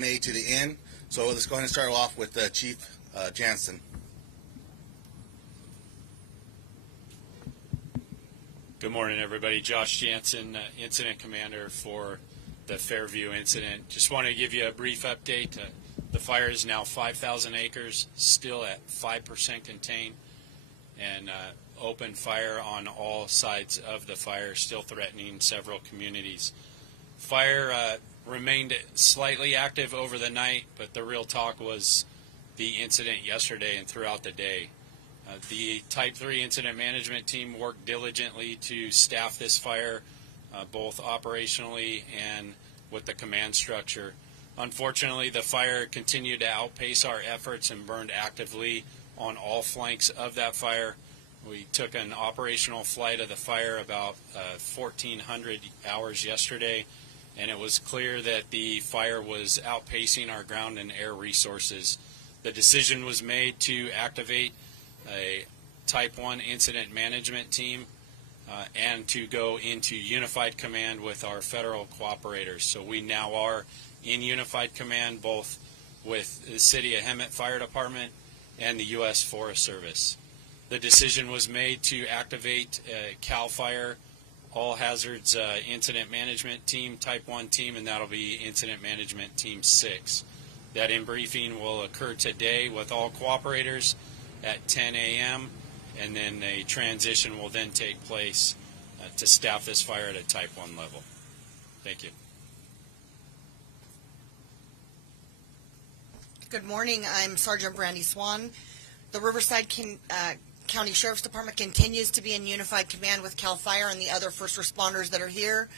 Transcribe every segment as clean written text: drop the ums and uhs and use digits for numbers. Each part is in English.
made to the end. So let's go ahead and start off with Chief Jansen. Good morning, everybody. Josh Jansen, Incident Commander for the Fairview incident. Just want to give you a brief update. The fire is now 5,000 acres, still at 5% contained, and open fire on all sides of the fire, still threatening several communities. Fire remained slightly active over the night, but the real talk was the incident yesterday and throughout the day. The Type 3 Incident Management Team worked diligently to staff this fire, both operationally and with the command structure. Unfortunately, the fire continued to outpace our efforts and burned actively on all flanks of that fire. We took an operational flight of the fire about 1,400 hours yesterday, and it was clear that the fire was outpacing our ground and air resources. The decision was made to activate a Type 1 Incident Management Team and to go into unified command with our federal cooperators. So we now are in unified command both with the City of Hemet Fire Department and the U.S. Forest Service. The decision was made to activate CAL FIRE All Hazards Incident Management Team, Type 1 team, and that'll be Incident Management Team 6. That in-briefing will occur today with all cooperators at 10 a.m., and then a transition will then take place to staff this fire at a Type 1 level. Thank you. Good morning. I'm Sergeant Brandy Swan. The Riverside County Sheriff's Department continues to be in unified command with CAL FIRE and the other first responders that are here.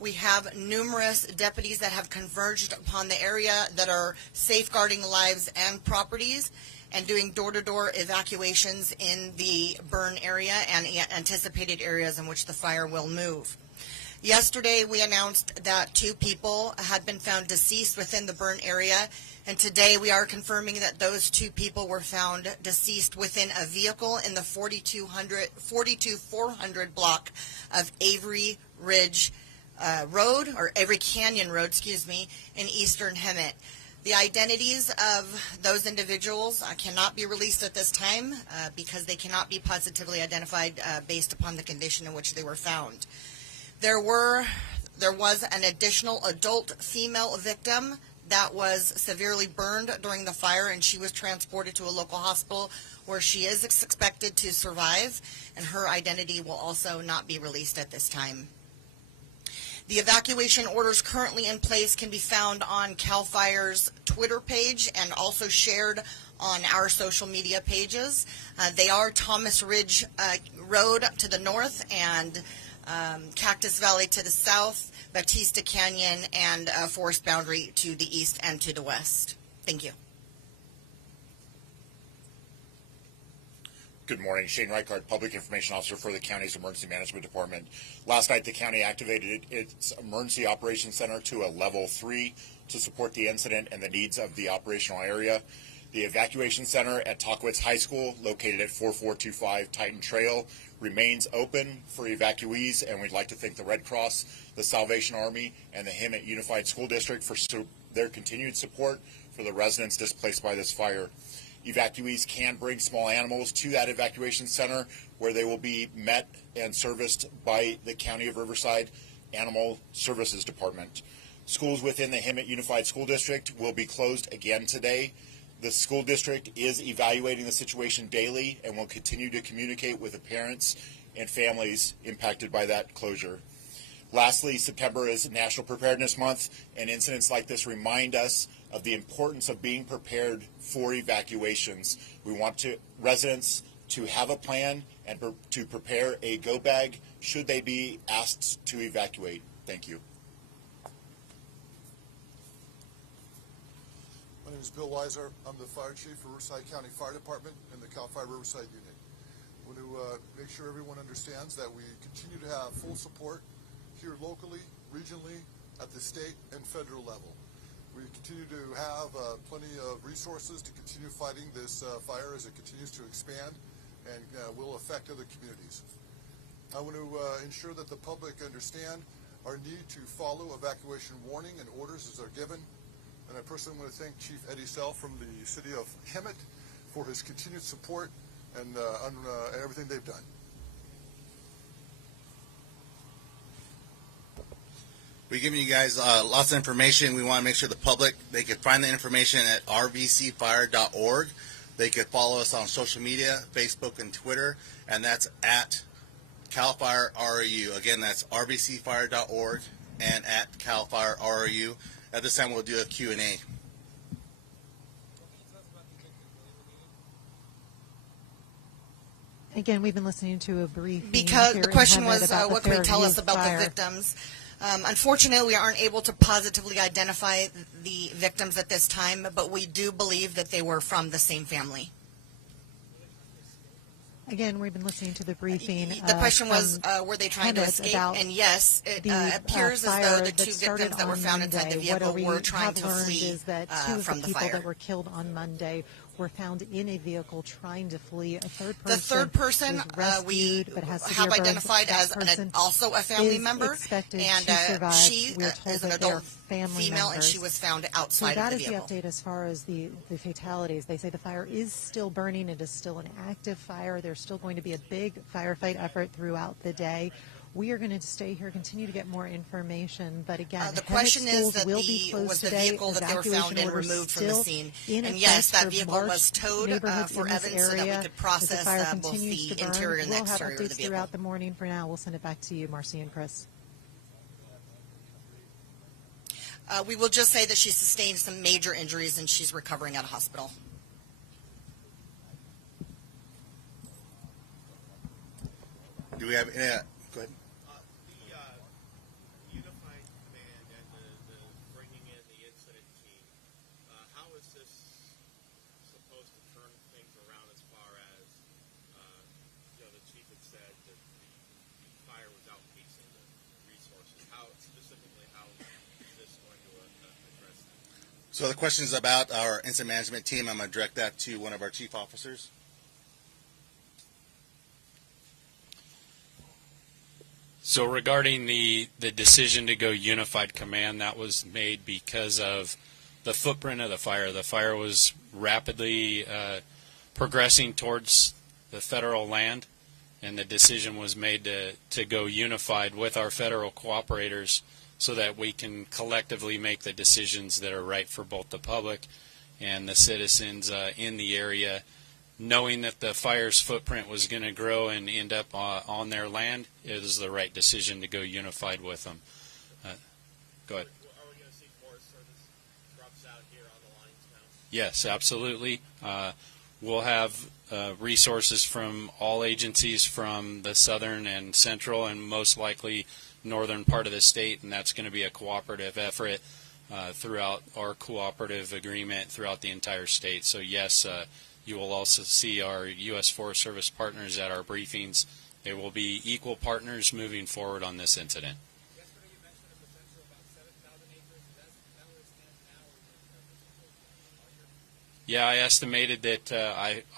We have numerous deputies that have converged upon the area that are safeguarding lives and properties and doing door-to-door evacuations in the burn area and anticipated areas in which the fire will move. Yesterday, we announced that 2 people had been found deceased within the burn area, and today we are confirming that those 2 people were found deceased within a vehicle in the 42400 block of Avery Ridge Road, or Avery Canyon Road, in eastern Hemet. The identities of those individuals cannot be released at this time because they cannot be positively identified based upon the condition in which they were found. There was an additional adult female victim that was severely burned during the fire, and she was transported to a local hospital where she is expected to survive, and her identity will also not be released at this time. The evacuation orders currently in place can be found on CAL FIRE's Twitter page and also shared on our social media pages. They are Thomas Ridge Road to the north and Cactus Valley to the south, Batista Canyon, and Forest Boundary to the east and to the west. Thank you. Good morning. Shane Reichard, Public Information Officer for the county's Emergency Management Department. Last night, the county activated its Emergency Operations Center to a Level 3 to support the incident and the needs of the operational area. The Evacuation Center at Talkowitz High School, located at 4425 Titan Trail, remains open for evacuees, and we'd like to thank the Red Cross, the Salvation Army, and the Hemet Unified School District for their continued support for the residents displaced by this fire. Evacuees can bring small animals to that evacuation center where they will be met and serviced by the County of Riverside Animal Services Department. Schools within the Hemet Unified School District will be closed again today. The school district is evaluating the situation daily and will continue to communicate with the parents and families impacted by that closure. Lastly, September is National Preparedness Month, and incidents like this remind us of the importance of being prepared for evacuations. We want residents to have a plan and to prepare a go bag should they be asked to evacuate. Thank you. My name is Bill Weiser. I'm the Fire Chief for Riverside County Fire Department and the CAL FIRE Riverside Unit. I want to make sure everyone understands that we continue to have full support here locally, regionally, at the state and federal level. We continue to have plenty of resources to continue fighting this fire as it continues to expand and will affect other communities. I want to ensure that the public understand our need to follow evacuation warning and orders as they're given. And I personally want to thank Chief Eddie Sell from the city of Hemet for his continued support and on everything they've done. We're giving you guys lots of information. We want to make sure the public, they can find the information at rvcfire.org. They could follow us on social media, Facebook and Twitter, and that's at Cal Fire ROU. Again, that's rvcfire.org and at Cal Fire ROU. At this time, we'll do a Q&A. Again, we've been listening to a briefing. Because here the in question Hemet was, about what the can we tell Fairview us about fire. the victims? Unfortunately, we aren't able to positively identify the victims at this time, but we do believe that they were from the same family. Again, we've been listening to the briefing. The question was, from were they trying to Hemet escape? about And yes, it the appears as fire though the that two started victims that were on found inside the Monday. What vehicle we were trying have to learned flee is that two of from the the people fire. that were killed on Monday were found in a vehicle trying to flee. A third person, The third person was we rescued, but has severe have burns. identified That as person also a family is member, expected and to survive. she We're told is an that they are adult family female, and members. she was found So outside that of is the vehicle. the update as far as the fatalities. They say the fire is still burning. It is still an active fire. There's still going to be a big firefight effort throughout the day. We are going to stay here, continue to get more information. But again, The Hemet question is schools that will be closed was the today. vehicle that they were Evacuation found and orders removed from the still scene. in And effect yes, that for vehicle large was towed neighborhoods for in this evidence so that we area could as the process fire both continues the to burn. interior and We'll have exterior of the updates vehicle. throughout the morning. For now, we'll send it back to you, Marcy and Chris. We will just say that she sustained some major injuries and she's recovering at a hospital. Do we have any? Go ahead. The unified command and the bringing in the incident team, how is this supposed to turn things around as far as, the chief had said that the fire was outpacing the resources. How is this going to address that? So the question is about our incident management team. I'm going to direct that to one of our chief officers. So regarding the decision to go unified command, that was made because of the footprint of the fire. The fire was rapidly progressing towards the federal land, and the decision was made to go unified with our federal cooperators so that we can collectively make the decisions that are right for both the public and the citizens in the area. Knowing that the fire's footprint was going to grow and end up on their land, it was the right decision to go unified with them. Go ahead. Are we going to see Forest Service trucks out here on the lines now? Yes, absolutely. We'll have resources from all agencies from the southern and central and most likely northern part of the state, and that's going to be a cooperative effort throughout our cooperative agreement throughout the entire state. So yes, you will also see our U.S. Forest Service partners at our briefings. They will be equal partners moving forward on this incident. Yesterday you mentioned a potential about 7,000 acres. Is that where it stands now, or is it larger? Yeah, I estimated that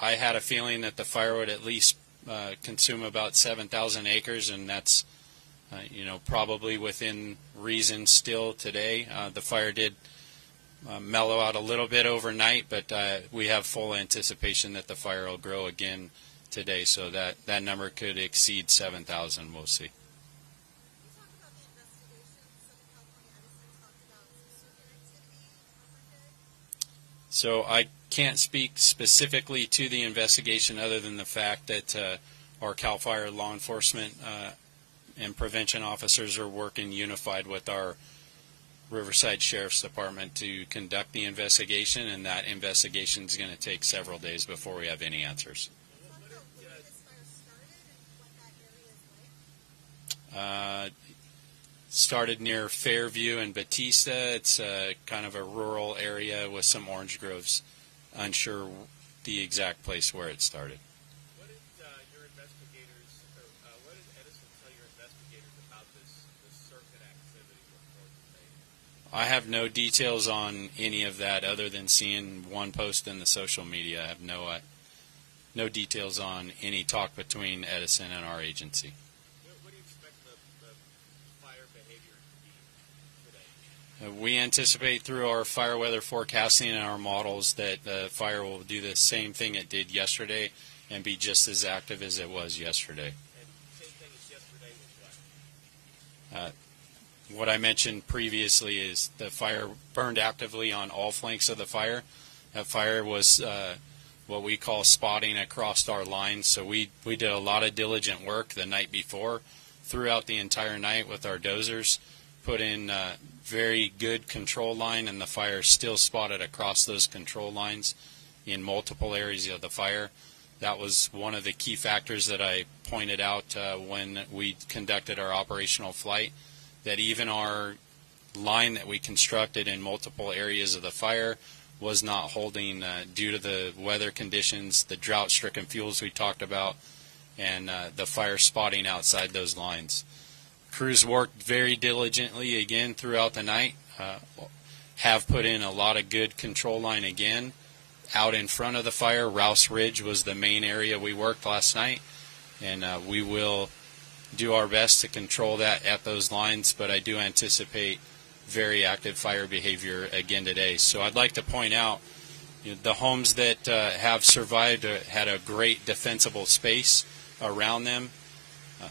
I had a feeling that the fire would at least consume about 7,000 acres, and that's probably within reason still today. The fire did mellow out a little bit overnight, but we have full anticipation that the fire will grow again today, so that number could exceed 7,000. We'll see. So I can't speak specifically to the investigation other than the fact that our CAL FIRE law enforcement and prevention officers are working unified with our Riverside Sheriff's Department to conduct the investigation, and that investigation is going to take several days before we have any answers. Started near Fairview and Batista. It's kind of a rural area with some orange groves. Unsure the exact place where it started. What did your investigators, what did Edison tell your investigators about this circuit activity report today? I have no details on any of that other than seeing one post in the social media. I have no details on any talk between Edison and our agency. What do you expect the fire behavior to be today? We anticipate through our fire weather forecasting and our models that the fire will do the same thing it did yesterday and be just as active as it was yesterday. And same thing as yesterday was what? What I mentioned previously is the fire burned actively on all flanks of the fire. That fire was what we call spotting across our lines. So we did a lot of diligent work the night before, throughout the entire night with our dozers, put in very good control line, and the fire still spotted across those control lines in multiple areas of the fire. That was one of the key factors that I pointed out when we conducted our operational flight, that even our line that we constructed in multiple areas of the fire was not holding due to the weather conditions, the drought-stricken fuels we talked about, and the fire spotting outside those lines. Crews worked very diligently again throughout the night, have put in a lot of good control line again. Out in front of the fire, Rouse Ridge was the main area we worked last night, and we will do our best to control that at those lines, but I do anticipate very active fire behavior again today. So I'd like to point out, the homes that have survived had a great defensible space around them.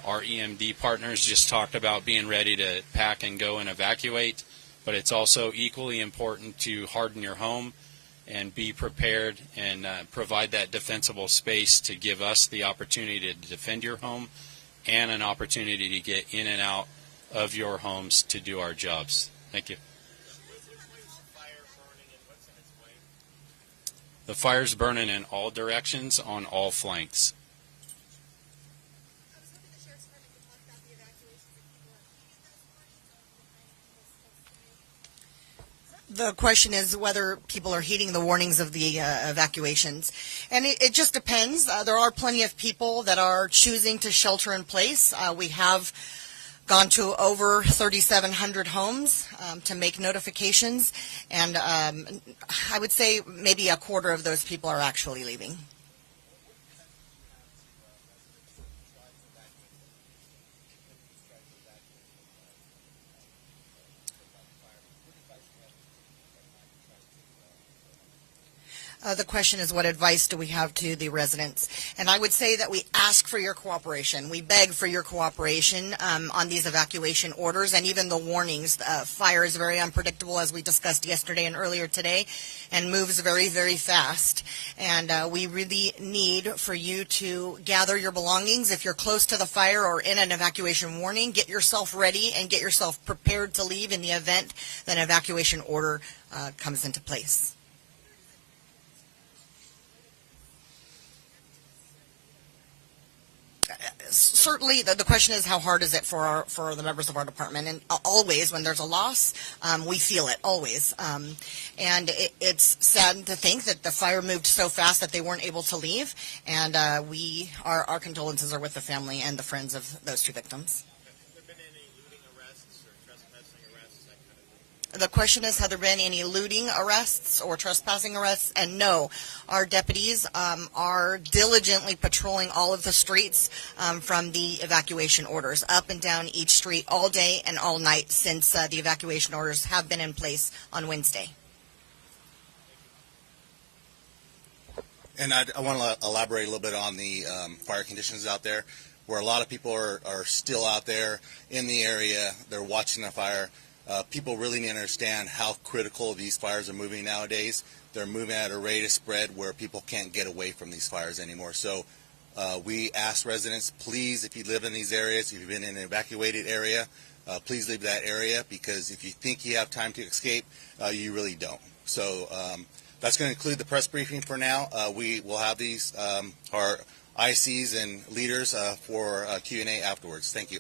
Our EMD partners just talked about being ready to pack and go and evacuate, but it's also equally important to harden your home and be prepared and provide that defensible space to give us the opportunity to defend your home and an opportunity to get in and out of your homes to do our jobs. Thank you. The fire's burning in all directions on all flanks. The question is whether people are heeding the warnings of the evacuations. And it just depends. There are plenty of people that are choosing to shelter in place. We have gone to over 3,700 homes to make notifications. And I would say maybe a quarter of those people are actually leaving. The question is, what advice do we have to the residents? And I would say that we ask for your cooperation. We beg for your cooperation on these evacuation orders and even the warnings. Fire is very unpredictable, as we discussed yesterday and earlier today, and moves very, very fast. And we really need for you to gather your belongings. If you're close to the fire or in an evacuation warning, get yourself ready and get yourself prepared to leave in the event that an evacuation order comes into place. Certainly, the question is, how hard is it for the members of our department? And always, when there's a loss, we feel it, always. And it's sad to think that the fire moved so fast that they weren't able to leave. And our condolences are with the family and the friends of those two victims. Have there been any looting arrests or trespassing arrests, that kind of thing? The question is, have there been any looting arrests or trespassing arrests? And no, our deputies are diligently patrolling all of the streets from the evacuation orders, up and down each street all day and all night since the evacuation orders have been in place on Wednesday. And I want to elaborate a little bit on the fire conditions out there, where a lot of people are still out there in the area. They're watching the fire. People really need to understand how critical these fires are moving nowadays. They're moving at a rate of spread where people can't get away from these fires anymore. So we ask residents, please, if you live in these areas, if you've been in an evacuated area, please leave that area, because if you think you have time to escape, you really don't. So that's going to conclude the press briefing for now. We will have these, our ICs and leaders for Q&A afterwards. Thank you.